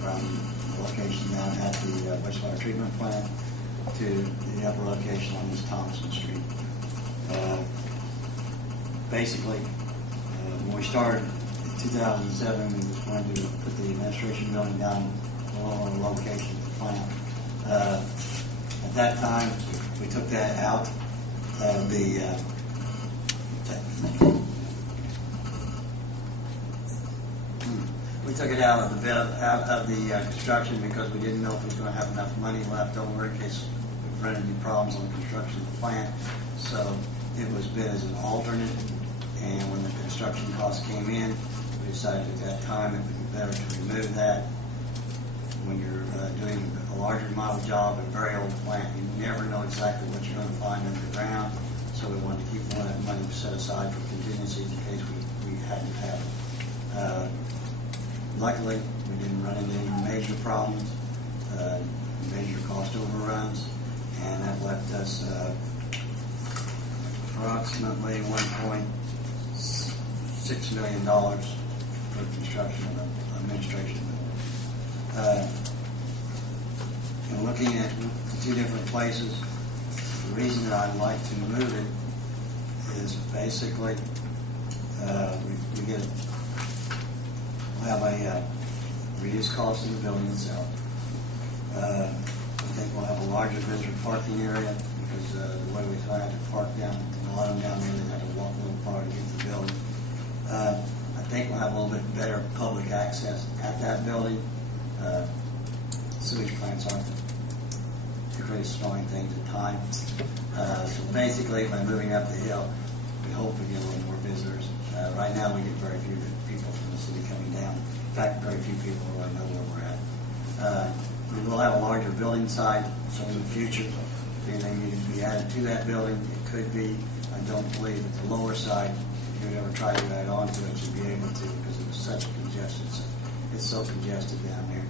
from the location down at the wastewater treatment plant to the upper location on East Thompson Street. Basically, when we started in 2007, we just wanted to put the administration building down below the location of the plant. At that time, we took that out of the construction because we didn't know if we were going to have enough money left over in case we run into problems on the construction of the plant. So it was bid as an alternate, and when the construction costs came in, we decided at that time it would be better to remove that. When you're doing a larger model job, a very old plant, you never know exactly what you're going to find underground. So we wanted to keep more of that money set aside for contingencies in case we hadn't had it. Luckily, we didn't run into any major problems, major cost overruns, and that left us approximately $1.6 million for construction of the administration building. And looking at the two different places, the reason that I'd like to move it is basically we'll have a reduced cost of the building itself. I think we'll have a larger visitor parking area because the way we had to park down at the bottom down there, they had to walk a little far to get to the building. I think we'll have a little bit better public access at that building. Sewage plants aren't the greatest smelling things at times. So basically, by moving up the hill, we hope we get a little more visitors. Right now, we get very few people from the city coming down. In fact, very few people really know where we're at. We will have a larger building site, so in the future, if anything needed to be added to that building, it could be. I don't believe at the lower side, if you would ever try to add on to it, you'd be able to because it was such a congested. It's so congested down there.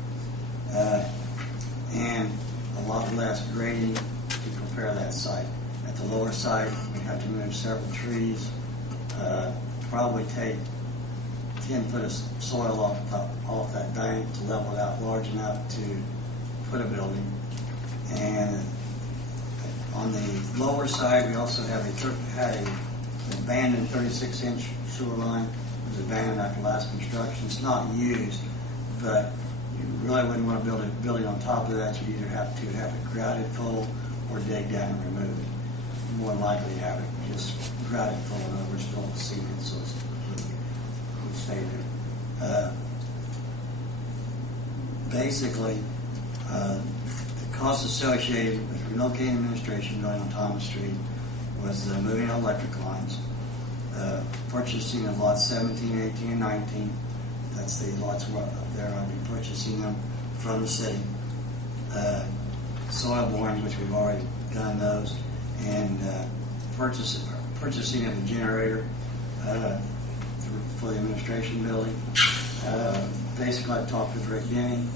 And a lot less grading to prepare that site. At the lower site, we have to move several trees, probably take 10 foot of soil off that bank to level it out large enough to put a building. And on the lower side, we also had an abandoned 36-inch sewer line. It was abandoned after last construction. It's not used, but you really wouldn't want to build a building on top of that. You either have to have it grouted full or dig down and remove it. More likely have it just grouted full, in other words, fill it with cement so it would stay there. Basically, the cost associated with relocating administration building on Thomas Street was moving electric lines, purchasing of lots 17, 18, and 19. That's the lots up there. I'll be purchasing them from the city. Soil borings, which we've already done those, and purchasing of a generator for the administration building. Basically, I talked with Rick Denny.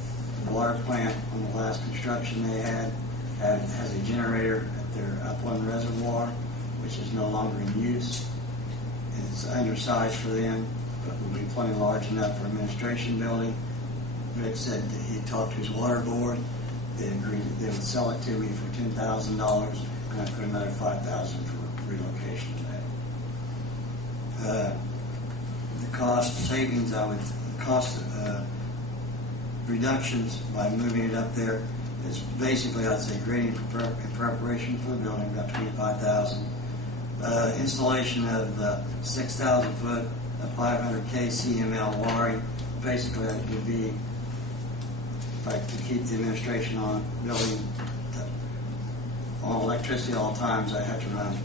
The water plant on the last construction they has a generator at their upland reservoir, which is no longer in use. It's undersized for them, but will be plenty large enough for administration building. Rick said that he talked to his water board. They agreed that they would sell it to me for $10,000, and I put another $5,000 for relocation of that. The cost savings, reductions by moving it up there is basically, I'd say, grading in preparation for the building, about $25,000. Installation of 6,000 foot of 500K CML wiring. Basically, that would be to keep the administration on building on electricity all times. I have to run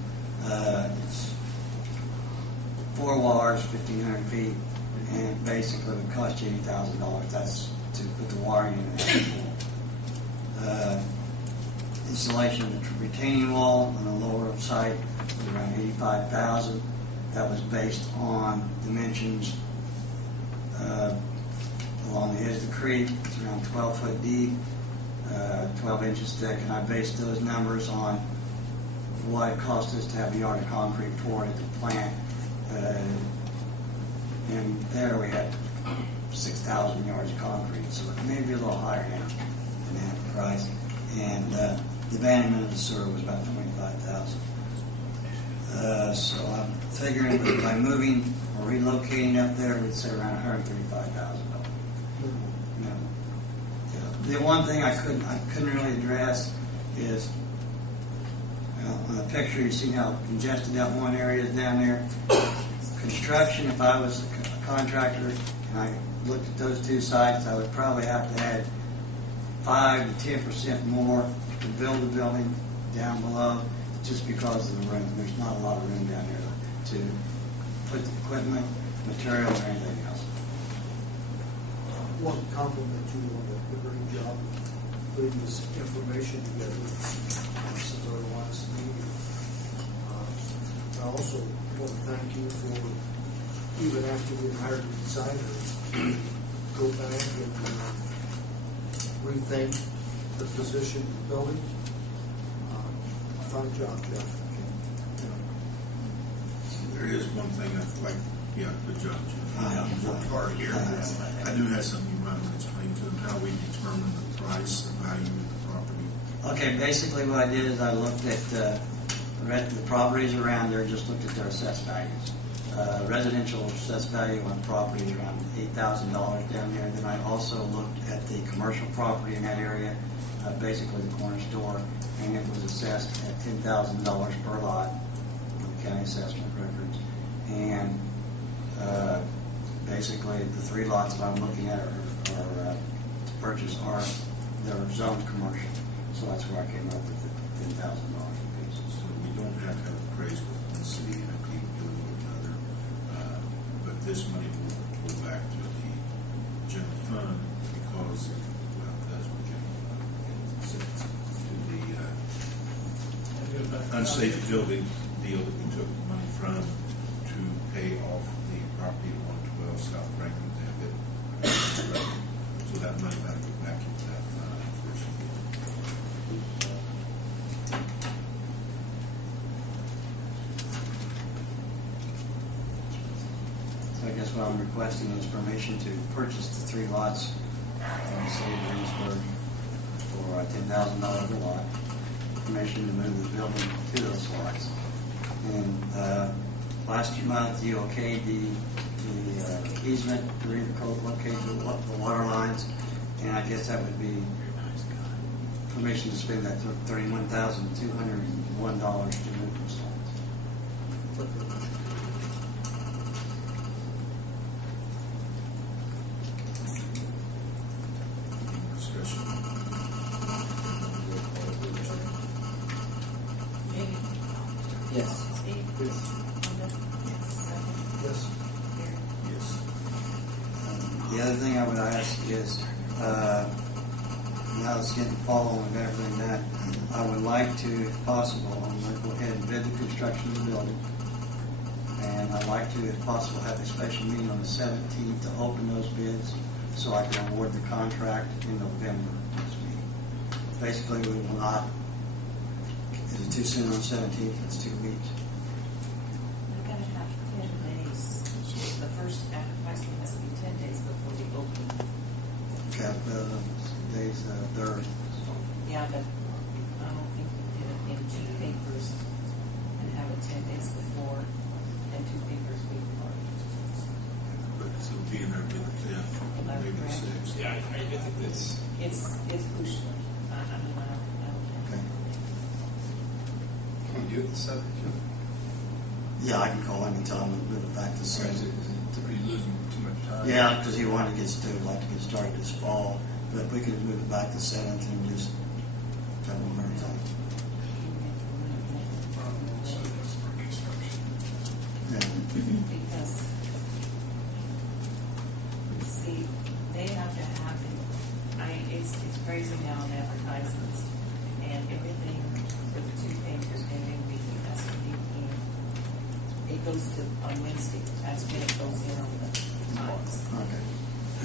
it's 4 wires, 1,500 feet, and basically it would cost you $80,000. That's to put the wiring in. Installation of the retaining wall on the lower side was around $85,000. That was based on dimensions along the edge of the creek. It's around 12 foot deep, 12 inches thick, and I based those numbers on what it cost us to have a yard of concrete poured at the plant. And there we had 6,000 yards of concrete, so it may be a little higher now than that price. And the abandonment of the sewer was about $25,000. So I'm figuring that by moving or relocating up there, we'd say around $135,000. The one thing I couldn't really address is on the picture you see how congested that one area is down there. Construction, if I was a contractor and I looked at those two sites, I would probably have to add 5 to 10% more to build the building down below, just because of the room. There's not a lot of room down there to put the equipment, material, or anything else. I want to compliment you on the great job of putting this information together since our last meeting. I also want to thank you for, even after we hired a designer, go back and rethink the position of the building. Fine job, Jeff. There is one thing I'd like, good job, Jeff. You worked hard here. I do have something you might want to explain to them, how we determine the price and value of the property. Okay, basically what I did is I looked at the properties around there, just looked at their assessed values. Residential assessed value on property is around $8,000 down there. Then I also looked at the commercial property in that area, basically the corner store, and it was assessed at $10,000 per lot on the county assessment records. And basically the 3 lots that I'm looking at are to purchase they're zoned commercial. So that's where I came up with the $10,000 apiece. So we don't have to have appraisal with one city and a capability with another. But this money will go back to the general fund because, that's what general fund is. To the unsafe building deal that we took money from to pay off the property at 112 South Franklin Avenue. So that money back into that fund, unfortunately. So I guess what I'm requesting is permission to purchase the 3 lots on the city of Greensburg for $10,000 per lot. Permission to move the building to those lots. And last month you okayed the easement to relocate the water lines, and I guess that would be permission to spend that $31,201 to move those lines. Discussion. Yes. Yes. Yes. Yes. The other thing I would ask is, now it's getting fall and everything that, I would like to, if possible, I'm going to go ahead and bid the construction of the building. And I'd like to, if possible, have a special meeting on the 17th to open those bids so I can award the contract in November next meeting. Basically, we will not, is it too soon on the 17th? It's 2 weeks. We're gonna have 10 days. The first advertising has to be 10 days before the opening. Okay, today's third. Yeah, but I don't think we did it in 2 papers and have it 10 days before and 2 papers before. But it'll be in there with the 10th, maybe the 6th. Yeah, I think that's. It's pushed. I mean, I don't. Okay. Can we do it the 7th? Yeah, I can call him and tell him to move it back to Is 6th. are you losing too much time? Yeah, because he wanted to like to get started this fall, but we could move it back to 7th and just tell him everything. So that's for construction. Yeah. Because, see, they have to have it. It's crazy now in advertisements and everything for the 2 papers and everything has to be in. It goes to, on Wednesday, that's when it goes in on the times. Okay.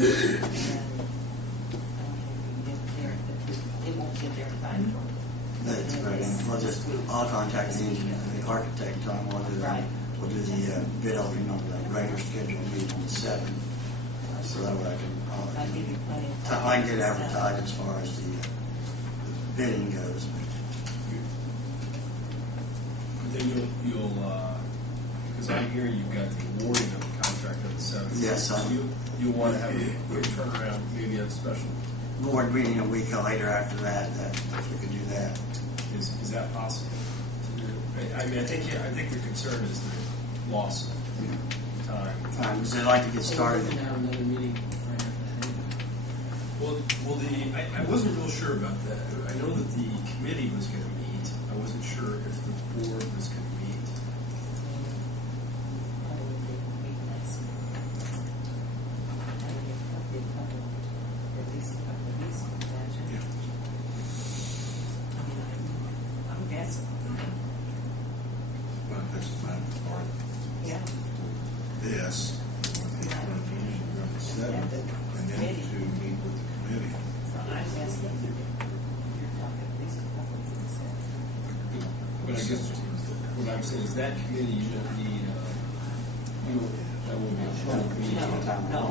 And I don't think we can get there, it won't get there in time for. That's right. And I'll contact the engineer, the architect, tell him Right. we'll do the bid opening on the regular scheduled meeting on the 7th. so that way I'll give you plenty of time. I can get advertised as far as the bidding goes. Then you'll, because I'm hearing you've got the awarding of the contract on the 7th. Yes, So you'll want to have a quick turnaround, maybe a special, Board meeting a week later after that, if we could do that. is that possible? I mean, I think your concern is the loss of time. Because I'd like to get started. We're gonna have another meeting right after Well, I wasn't real sure about that. I know that the committee was going to meet. I wasn't sure if the board was going to meet. I'm guessing. Well, that's the final part. Yeah. This, on the 7th, and then to meet with the committee. So I'm guessing you're talking at least a couple of weeks. But I guess what I'm saying is that committee, you don't need, that won't be a public meeting. No.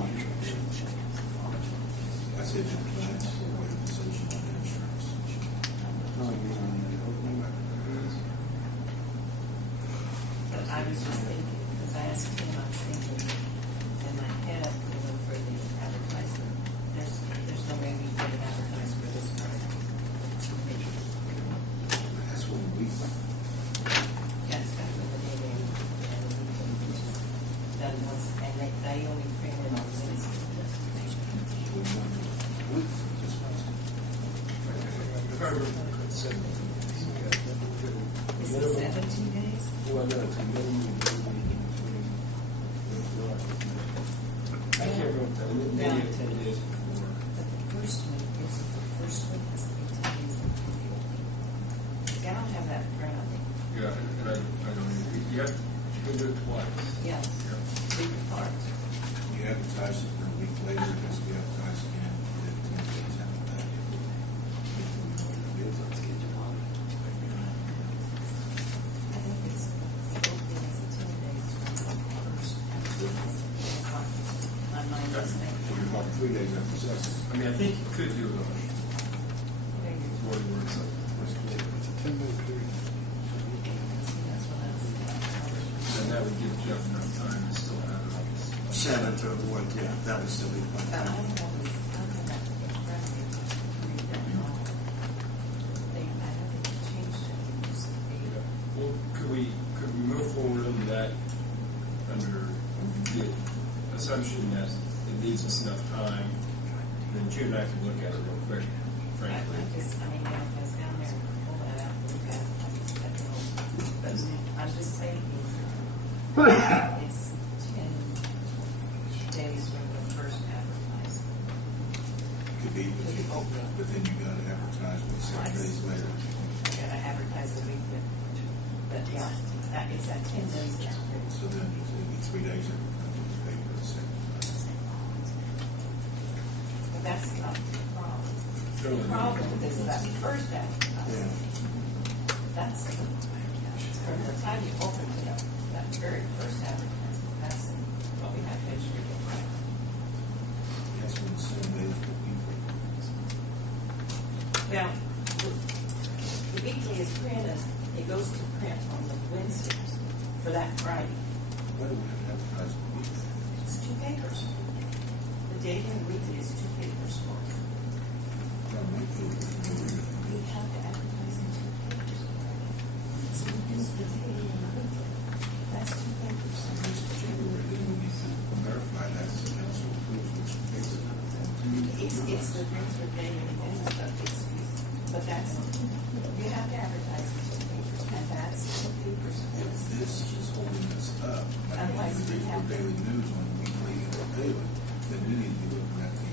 I said, that's the way the decision on insurance. But I was just thinking, because I asked him, I was thinking in my head, for the advertisement, there's no way we can advertise for this product. That's when we, Yes, that's what they do. Done once, and they only print it on Wednesday. If I remember, it's 17 Is it 17 days? Well, no, it's a minimum meeting between. I can't remember, maybe 10 days before. But the first week is, has to be 10 days before the opening. See, I don't have that in front of me. Yeah, and I don't even, you can do it twice. Yes, Yeah. big part. you advertise it for a week later, it has to be advertised again, within 10 days after that. I think it's, the opening is 10 days from the first. My mind is So thinking. you're talking 3 days after the 7th. I mean, I think you could do it on Maybe. board works up. See, that's what I was. And that would give Jeff enough time to still have it on his. 7th or what, yeah, that would still be But fine. I don't always, I don't have that in front of me to read that all. I don't think it changed it. It used to be. Well, could we move forward under that, under the assumption that it leaves us enough time, then Jim and I can look at it real quick, frankly. I mean, yeah, I was down there, pull that out, look at it, I don't know. But I'm just saying, it's 10 days from the first advertisement. Could be, but then you gotta advertise with 7 days later. I gotta advertise the week, but yeah, it's at 10 days after. So then it'd be 3 days after it comes to the paper, the 2nd. But that's not the problem. The Really. problem is that first Yeah. advertisement. That's, from the time you open it up, that very first advertisement, that's what we have to ensure get right. That's when the 7 days will be. Now, the weekly is printed, it goes to print on the Wednesdays for that Friday. Why do we have to advertise the week? It's 2 papers. The daily and weekly is 2 papers for it. Well, my field is really- We have to advertise in 2 papers. So it's the daily and the weekly. That's 2 papers. Mr. January, then we need to verify that the council approves which paper. It's the Greensburg daily and but that's, you have to advertise in 2 papers, and that's 2 papers. If this is holding us up, like Otherwise, the we have- Greensburg Daily News on weekly or daily, then we need to be looking at the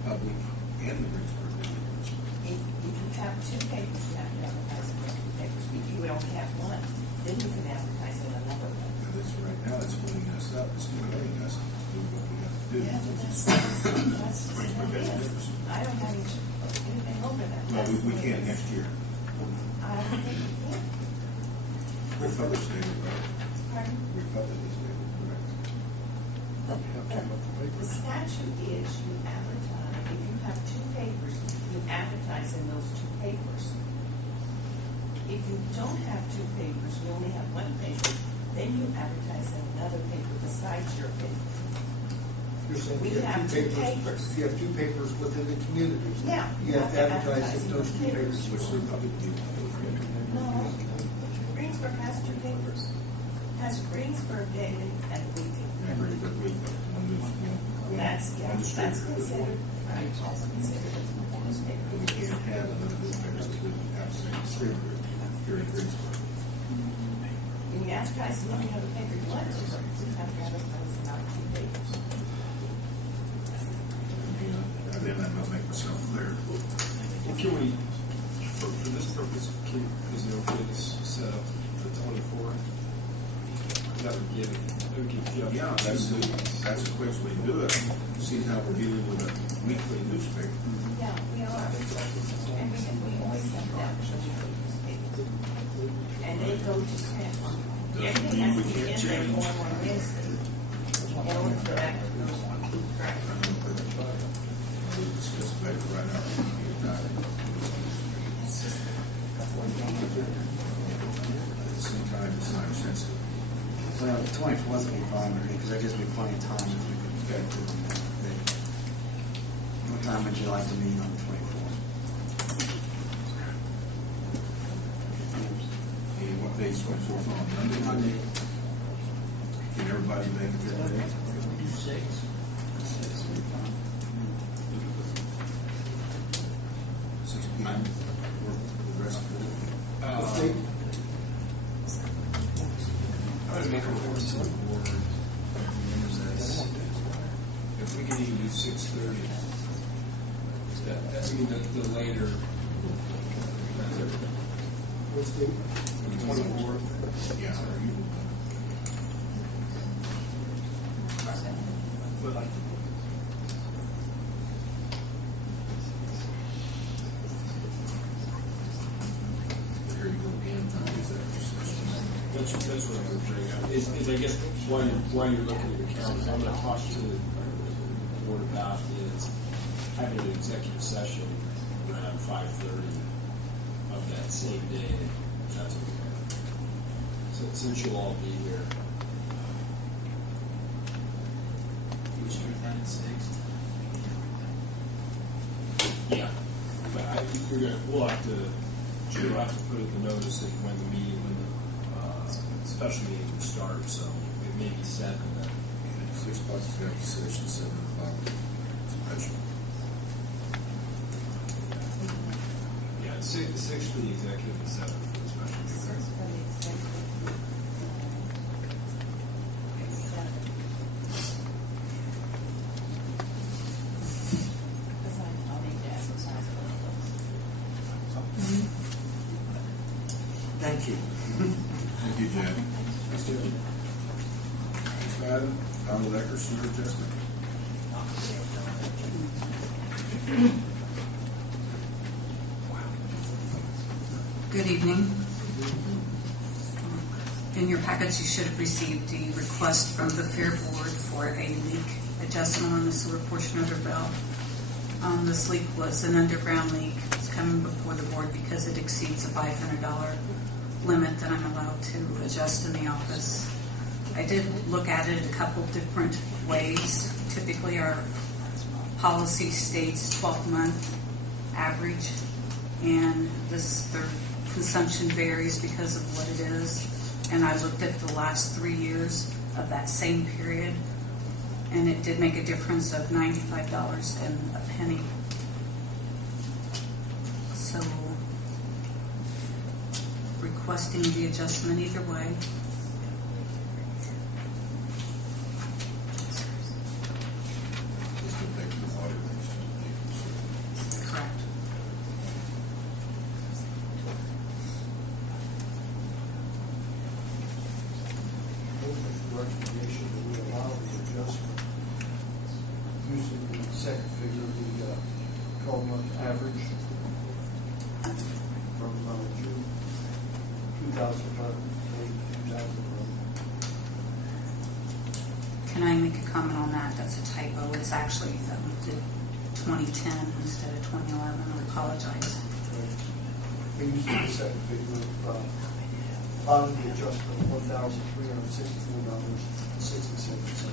Republic and the Greensburg Daily News. If you have 2 papers, you have to advertise in those 2 papers. If you only have 1, then you can advertise in another one. Now, this right now, it's holding us up, it's delaying us to do what we have to do. Yeah, but that's Greensburg Daily News. I don't have anything over that. Well, we can't next year. I don't think you can. Republic's daily, right? Pardon? Republic is daily, correct? The statute is you advertise, if you have two papers, you advertise in those two papers. If you don't have two papers, you only have one paper, then you advertise in another paper besides your paper. You're saying We you have have two two papers. If you have two papers within the community. Yeah, You have to advertise in those two papers. Which they're public people. No, Greensburg has two papers. Has Greensburg daily and weekly. Every week, one news, That's, yeah, On the street. that's considered, right, that's considered a newspaper. we can't have another newspaper that doesn't have the same distributor here in Greensburg. When you advertise in any other paper you want to, you have to advertise about two papers. And then that doesn't make myself clear. Well, can we, for this purpose, is it okay to set up the 24th? That would give Jeff. Yeah, that's the quickest way to do it. See how we're dealing with a weekly newspaper. Yeah, we are. And we always have that for the newspaper. And they go to print. Everything has to be in there on Wednesday. In order for that to go on. Correct. We'll discuss the paper right now. At the same time, it's time sensitive. Well, the 24th would be fine with me, because that gives me plenty of time if we could get to them that day. What time would you like to meet on the 24th? Hey, what day's 24th on? Monday? Can everybody make it that day? 6. 6 would be fine. 6 p.m. Work for the rest of the week. What date? I would make a report to the board of members as, if we could even do 6:30. That's, I mean, the later, What's the date? the 24th. Yeah. But like, Here you go again. that's what I'm going to bring up. Is I guess, while you're looking at your calendar, I'm going to talk to the board about is having an executive session around 5:30 of that same day, if that's okay. So since you'll all be here. You start that at 6. Yeah. But we'll have to put in the notice of when the meeting, when the special meeting will start, so it may be 7 then. 6 o'clock is after session, 7 o'clock special. Yeah, 6 for the executive and 7 for the special meeting. Six for the executive. Seven. Because I'll need to exercise a little bit. Thank you. Thank you, Jan. That's good. Next item, Donald Ecker, sewer adjustment. Good evening. In your packets, you should have received the request from the Fair Board for a leak adjustment on the sewer portion of their bill. This leak was an underground leak. It's coming before the board because it exceeds a $500 limit that I'm allowed to adjust in the office. I did look at it a couple different ways. Typically, our policy states 12-month average, and their consumption varies because of what it is. And I looked at the last 3 years of that same period, and it did make a difference of $95 and a penny. So, requesting the adjustment either way. Just to take the water. Correct. Motion's recommendation that we allow the adjustment using the second figure of the 12-month average from June 2011 to 2011. Can I make a comment on it's actually 2010 instead of 2011. I apologize. And you see the second figure of following the adjustment of $1,364.67.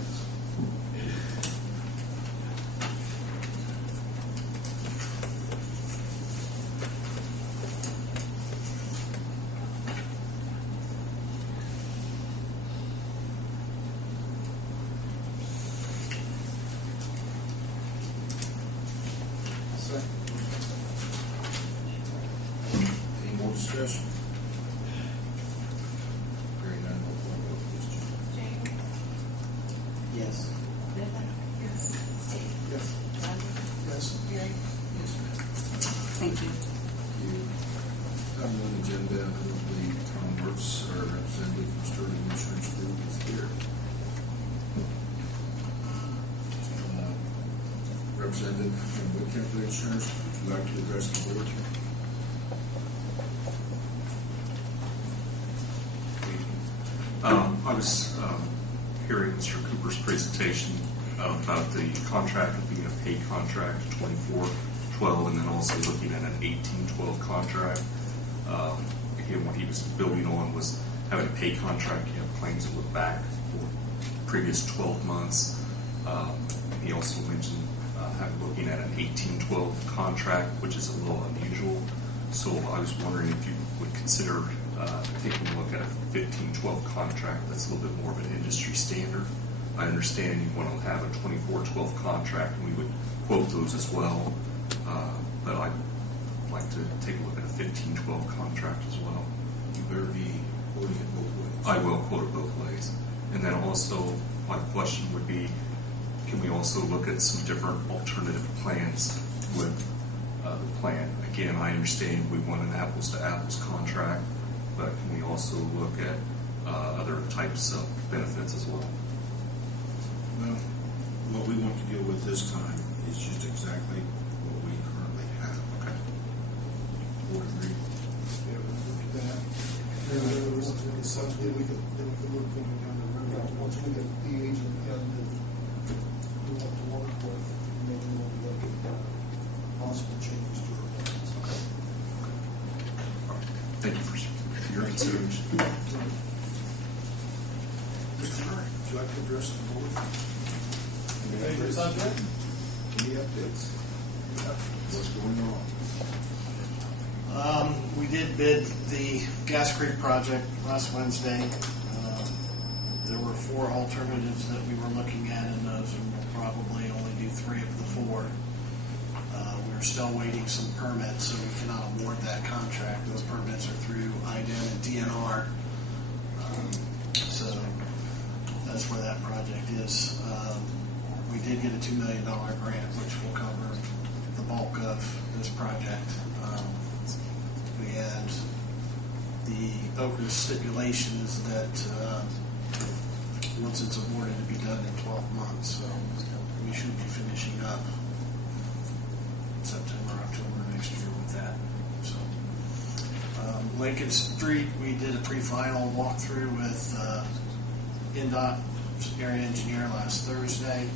Any more discussion? Hearing none, roll call vote, please, Jim. Jamie? Yes. Linda? Yes. Steve? Yes. Roger? Yes. Gary? Yes, ma'am. Thank you. Item on the agenda, I believe Tom Works, our representative from Sterling Insurance Group, is here. Representative from Wood County Insurance, would you like to address the board? I was hearing Mr. Cooper's presentation about the contract being a paid contract, 24/12, and then also looking at an 18/12 contract. Again, what he was building on was having a paid contract, you have claims that look back for previous 12 months. He also mentioned looking at an 18/12 contract, which is a little unusual. So I was wondering if you would consider taking a look at a 15/12 contract. That's a little bit more of an industry standard. I understand you want to have a 24/12 contract, and we would quote those as well. But I'd like to take a look at a 15/12 contract as well. You better be quoting it both ways. I will quote it both ways. And then also, my question would be, can we also look at some different alternative plans with the plan? Again, I understand we want an apples-to-apples contract, but can we also look at other types of benefits as well? Well, what we want to deal with this time is just exactly what we currently have. Okay. Board agree? Yeah, we'll look at that. And then there was something we could look going down the road. Once we get the agent we want to work with, maybe we'll look at possible changes to our plans. Okay. All right. Thank you for your consideration. Mr. Murray, would you like to address the board? Favorite subject? Any updates? What's going on? We did bid the Gas Creek project last Wednesday. There were 4 alternatives that we were looking at, and those will probably only do 3 of the 4. We're still waiting some permits, so we cannot award that contract. Those permits are through IDEM and DNR. So that's where that project is. We did get a $2 million grant, which will cover the bulk of this project. We had the OCRA stipulations that once it's awarded, to be done in 12 months. So we should be finishing up September, October next year with that. So Lincoln Street, we did a pre-final walkthrough with NDOT area engineer last Thursday.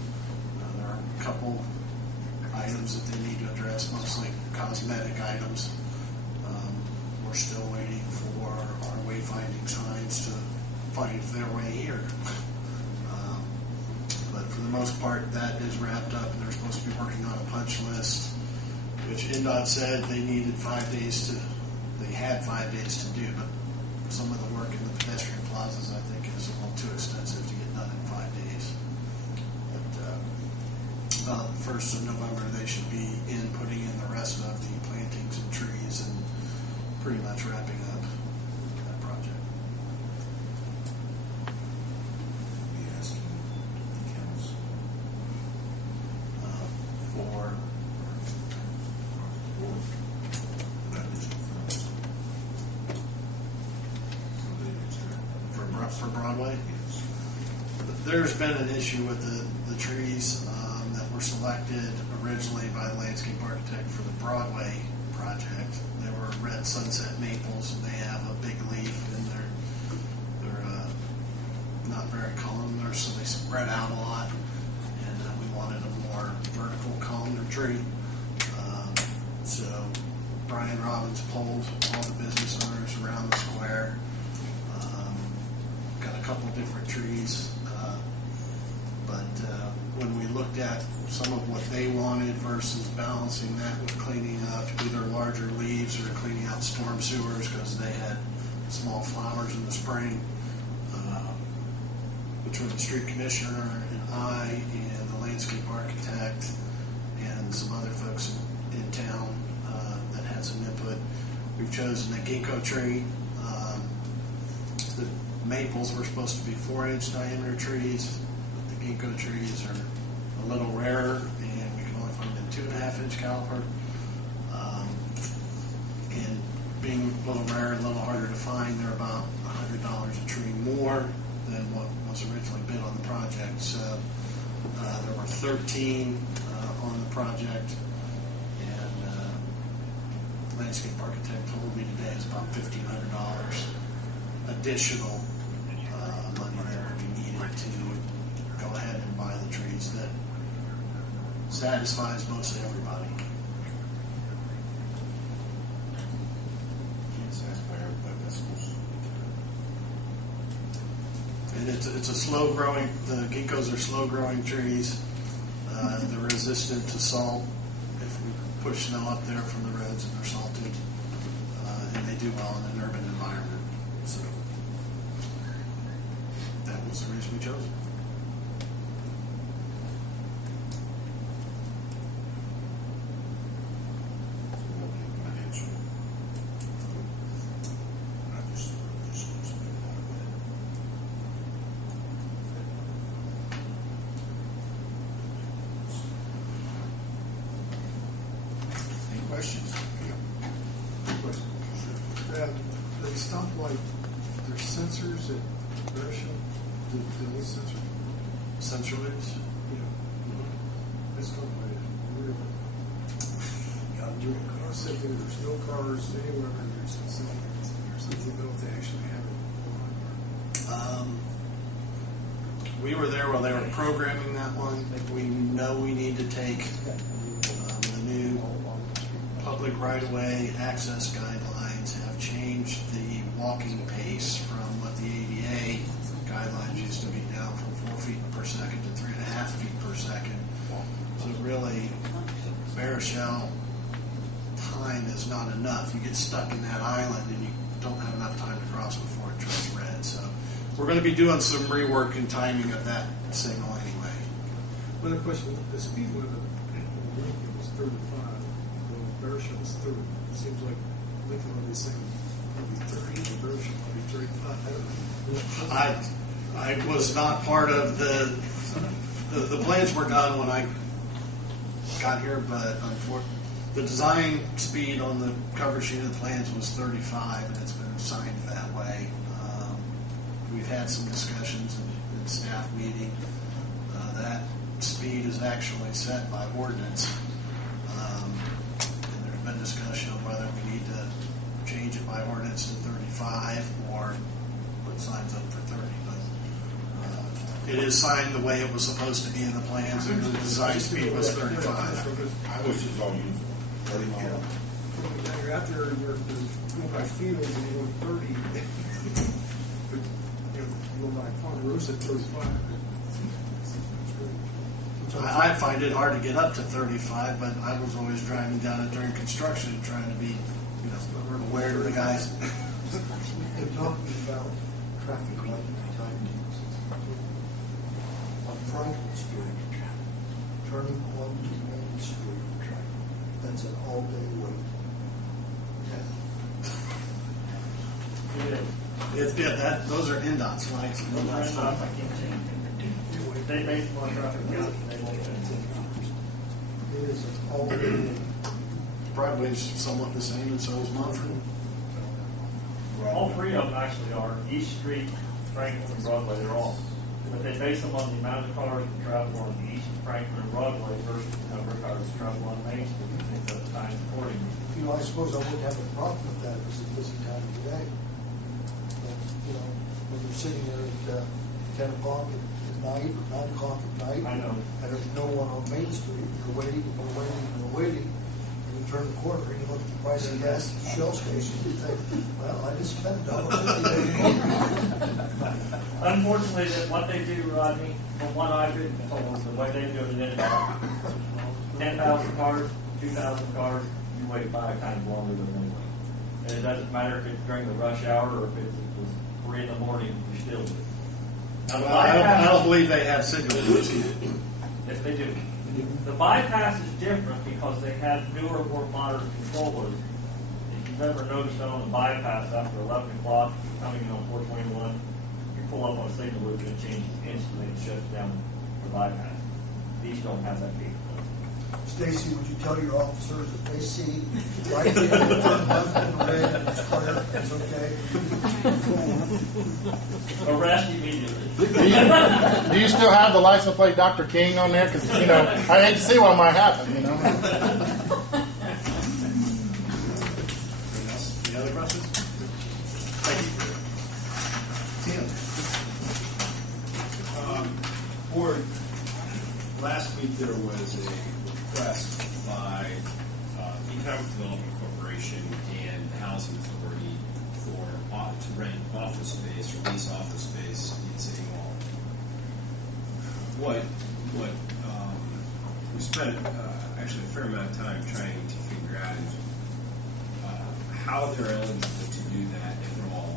There are a couple items that they need to address, mostly cosmetic items. We're still waiting for our wayfinding signs to find their way here. But for the most part, that is wrapped up, and they're supposed to be working on a punch list, which NDOT said they needed 5 days to, they had 5 days to do, but some of the work in the pedestrian plazas, I think, is a little too extensive to get done in 5 days. But 1st of November, they should be in putting in the rest of the plantings and trees and pretty much wrapping up that project. Be asking the council. For Board. That additional funds. for Broadway, Yes. there's been an issue with the trees that were selected originally by the landscape architect for the Broadway project. They were red sunset maples, and they have a big leaf, and they're not very columnar, so they spread out a lot. And we wanted a more tree. So Brian Robbins polled all the business owners around the square. Got a couple different trees. But when we looked at some of what they wanted versus balancing that with cleaning up either larger leaves or cleaning out storm sewers because they had small flowers in the spring, between the street commissioner and I and the landscape architect and some other folks in town that had some input, we've chosen a ginkgo tree. The maples were supposed to be 4-inch diameter trees. The ginkgo trees are a little rarer, and we can only find them 2.5-inch caliper. And being a little rarer and a little harder to find, they're about $100 a tree more than what was originally bid on the project. So there were 13 on the project, and landscape architect told me today it's about $1,500 additional money that would be needed to go ahead and buy the trees that satisfies mostly everybody. Can't satisfy everybody, that's supposed to. And it's a slow growing, the ginkgos are slow growing trees. They're resistant to salt if we push snow up there from the roads and they're salted. And they do well in an urban environment. So that was the reason we chose it. Any questions? The stoplight, there's sensors at Bersham, the little sensors. Sensor leads? This stoplight is really, I said there's no cars anywhere, there's something, they know if they actually have it on. We were there while they were programming that one. We know we need to take the new public right-of-way access guidelines have changed the walking pace from what the ADA guidelines used to be, down from 4 feet per second to 3.5 feet per second. So really, Baruchel time is not enough. You get stuck in that island and you don't have enough time to cross before it turns red. So we're going to be doing some rework and timing of that signal anyway. Another question, the speed limit in Lincoln was 35, well, Bersham was 30. It seems like Lincoln will be saying probably 30, and Bersham will be 35. I don't know. I was not part of the plans were done when I got here, but unfortunately, the design speed on the cover sheet of the plans was 35, and it's been signed that way. We've had some discussions in staff meeting. That speed is actually set by ordinance, and there's been discussion on whether we need to change it by ordinance to 35 or put signs up for 30. But it is signed the way it was supposed to be in the plans, and the design speed was 35. I wish it was all uniform. 30 mile. You're out there, you're going by fields and you're going 30. But you go by Ponderosa at 35. I find it hard to get up to 35, but I was always driving down it during construction, trying to be, aware of the guys. And talking about traffic light timings. On Franklin Street, turning onto Main Street, that's an all-day wait. Those are NDOT's lights. They base them on traffic counts, they won't It is an all-day wait. Broadway's somewhat the same, and so is Montford. All three of them actually are. East Street, Franklin, and Broadway, they're all. But they base them on the amount of cars that travel on the East, Franklin, and Broadway versus the number of cars that travel on Main Street. I think that's timed accordingly. I suppose I wouldn't have a problem with that. It was a busy time of the day. But, when you're sitting there at 10 o'clock at night, or 9 o'clock at night. I know. And there's no one on Main Street, you're waiting, and waiting, and you turn the corner, and you look at the price of gas at the Shell station, you think, well, I just spent $1.50. Unfortunately, what they do, Rodney, from what I've been told, the way they do it is about 10,000 cars, 2,000 cars, you wait 5 times longer than they wait. And it doesn't matter if it's during the rush hour or if it was 3 in the morning, you still do. Now, the I don't believe they have signals. Yes, they do. The bypass is different because they have newer, more modern controllers. If you've ever noticed that on the bypass after 11 o'clock, coming in on 421, you pull up on a signal loop and it changes instantly and shuts down the bypass. These don't have that capability. Stacy, would you tell your officers if they see right there, turn left in the red, and it's clear, it's okay? Arrest immediately. Do you still have the license plate Dr. King on there? Because, you know, I hate to see what might happen, you know. Anything else? Any other questions? Thank you. Tim? Board, last week there was a request by Economic Development Corporation and the Housing Authority to rent office space or lease office space in City Hall. What we spent actually a fair amount of time trying to figure out is how they're eligible to do that, if at all,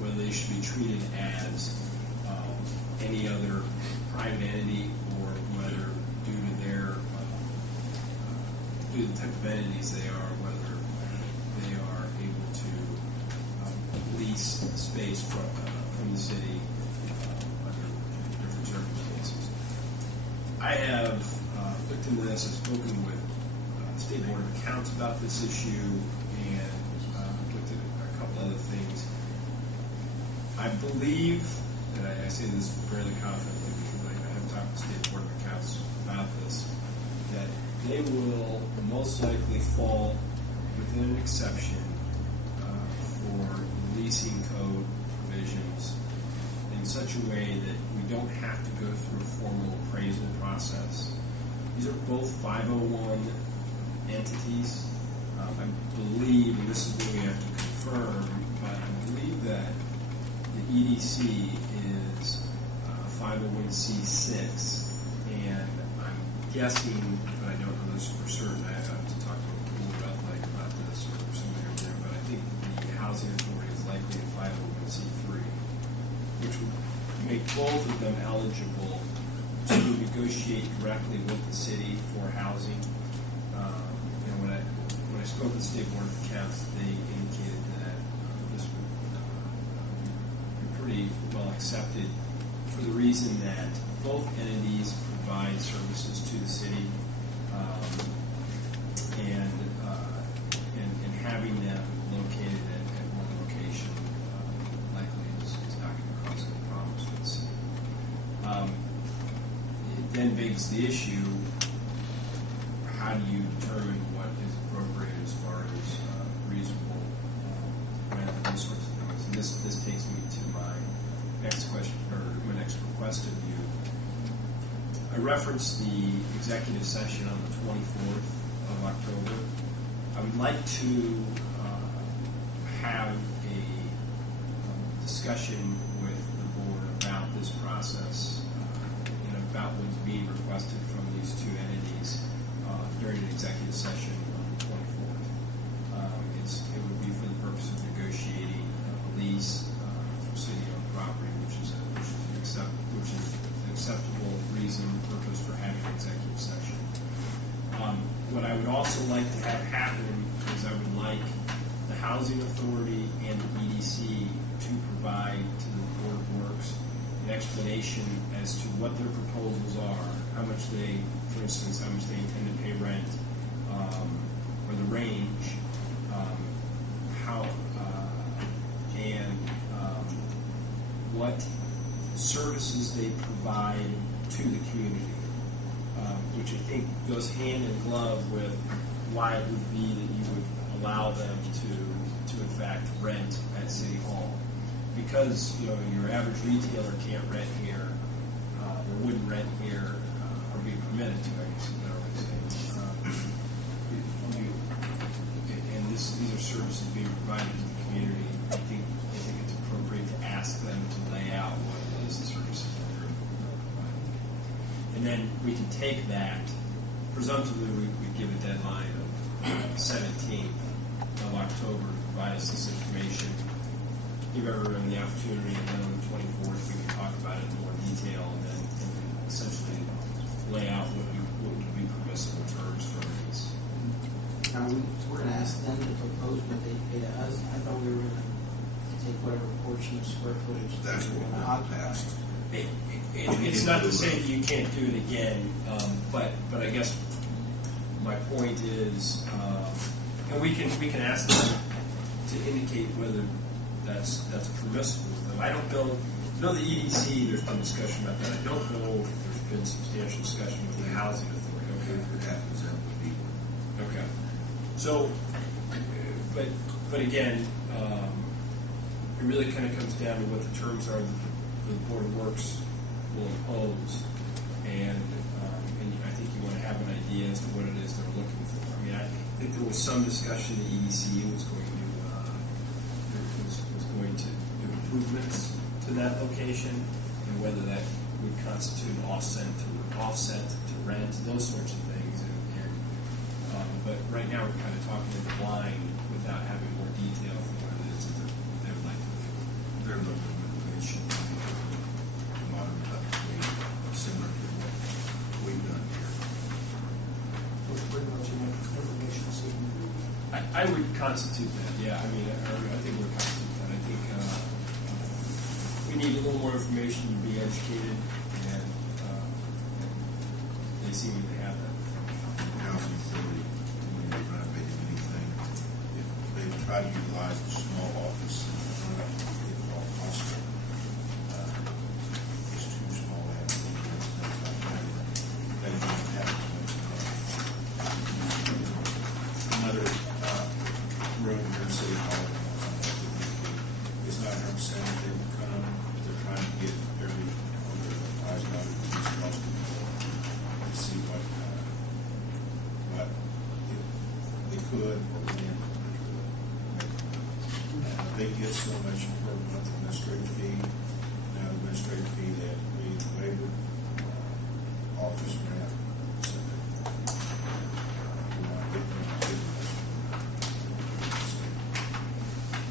whether they should be treated as any other private entity, or whether due to the type of entities they are, whether they are able to lease space from the city under different circumstances. I have looked into this. I've spoken with the State Board of Accounts about this issue and looked at a couple other things. I believe, and I say this fairly confidently because I have talked to the State Board of Accounts about this, that they will most likely fall within an exception for leasing code provisions in such a way that we don't have to go through a formal appraisal process. These are both 501 entities. I believe, and this is what we have to confirm, but I believe that the EDC is 501c6, and I'm guessing, but I don't know this for certain. I have to talk to Will Bethlehem about this or somebody over there, but I think the Housing Authority is likely a 501c3, which would make both of them eligible to negotiate directly with the city for housing. When I spoke with the State Board of Accounts, they indicated that this would be pretty well accepted for the reason that both entities provide services to the city, and having them located at one location likely is not going to cause any problems for the city. It then begs the issue: how do you determine what is appropriate as far as reasonable rent and those sorts of things? And this takes me to my next question, or my next request of you. I referenced the executive session on the 24th of October. I would like to have a discussion with the board about this process and about what's being requested from these two entities during an executive session on the 24th. It would be for the purpose of negotiating a lease for city-owned property, which is an acceptable reason and purpose for having an executive session. What I would also like to have happen is I would like the Housing Authority and the EDC to provide to the Board of Works an explanation as to what their proposals are, how much they, for instance, how much they intend to pay rent, or the range, what services they provide to the community, which I think goes hand in glove with why it would be that you would allow them to in fact rent at City Hall. because, you know, your average retailer can't rent here, or wouldn't rent here, or be permitted to, I guess is what I would say. And these are services being provided to the community. I think it's appropriate to ask them to lay out what it is the services that they're providing. And then we can take that, presumptively, we give a deadline of 17th of October to provide us this information. Give everyone the opportunity, and then on the 24th, we can talk about it in more detail, and then essentially lay out what would be permissible terms for this. Now, we're gonna ask them to propose what they pay to us. I thought we were gonna take whatever portion of square footage that That's we were what gonna we occupy. passed. It's not to say that you can't do it again, but I guess my point is, and we can ask them to indicate whether that's permissible. I don't know. I know the EDC. There's been discussion about that. I don't know if there's been substantial discussion with the housing authority. Okay, if it happens, that would be. Okay. So, but again, it really kind of comes down to what the terms are that the Board of Works will impose, and I think you want to have an idea as to what it is they're looking for. I mean, I think there was some discussion the EDC was going to do improvements to that location, and whether that would constitute an offset to rent, those sorts of things. But right now we're kind of talking in the blind without having more detail from what it is that they would like to do. They're looking at it should be modern upgrade, similar to what we've done here. Was pretty much enough information so you can I would constitute that, yeah. I mean, I think we're constitute that. I think we need a little more information to be educated, and they seem to have that. Housing authority, when they're renovating anything, if they try to utilize the small office, it's all possible. It's too small to have they don't have as much. Another room here in City Hall, it's not 100% if they would come, they're trying to get every, on their eyes dotted, T's crossed, and see what they could or can. They get so much per month administrative fee. Now the administrative fee they have to pay the waiver, office rent. So we're not getting much.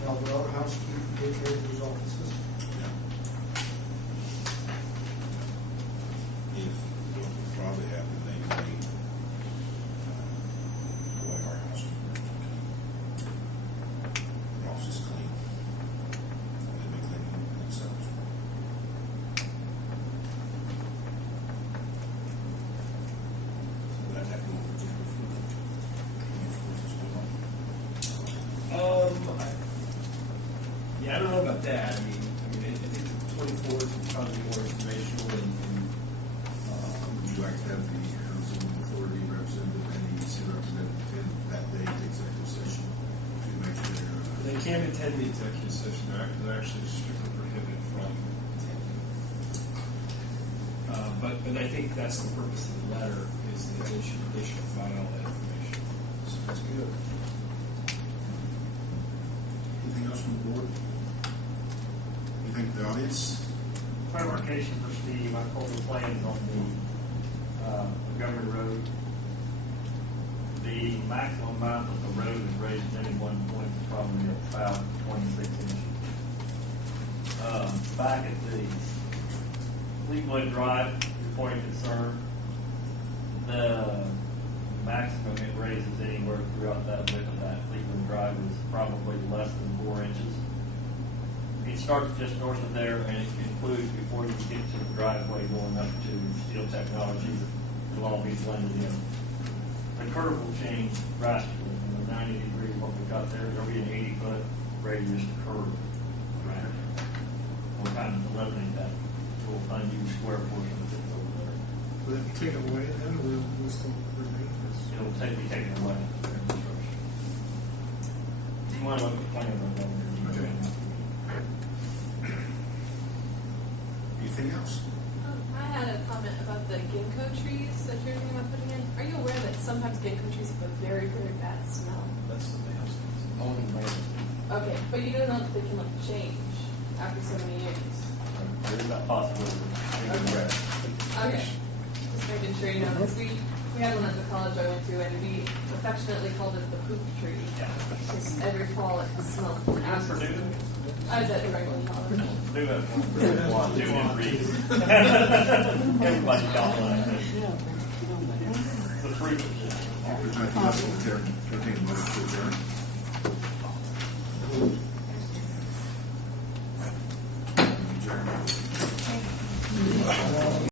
Now, the other housekeeping take care of those offices. Yeah. If what will probably happen, they may away our house. The office is clean. They may clean it themselves. So that happened over Virginia Yeah, I don't know about that. I mean, I think the 24th would probably be more informational, and Would you like to have the housing authority representative and the EDC representative attend that day, the executive session, to make sure they can't attend the executive session. They're actually strictly prohibited from attending. But I think that's the purpose of the letter, is that they should provide all that information. So that's good. Anything else from the board? Anything from the audience? Clarification for Steve, I pulled the plans on the Montgomery Road. The maximum amount that the road is raised at any one point is probably about 26 inches. Back at the Fleetwood Drive, your point of concern, the maximum it raises anywhere throughout that width of that Fleetwood Drive is probably less than 4 inches. It starts just north of there, and it concludes before you get to the driveway going up to Steel Technologies. It'll all be blended in. The curve will change drastically from the 90 degree what we've got there. There'll be an 80-foot radius curve around it. We'll kind of eliminate that little unused square portion that's over there. Will it be taken away then, or will it still remain? It'll be taken away. You want to look at the plan of that? Okay. Anything else? I had a comment about the ginkgo trees that you're thinking about putting in. Are you aware that sometimes ginkgo trees have a very, very bad smell? That's the mail. Only man. Okay, but you don't know that they can like change after so many years. There is that possibility. Okay, just making sure you know, because we had one at the college I went to, and we affectionately called it the poop tree. Yeah. Because every fall it smelled absolutely. I was at Franklin College. Do it. One, two, and three. Everybody got one. The fruit. Entertain a motion to adjourn.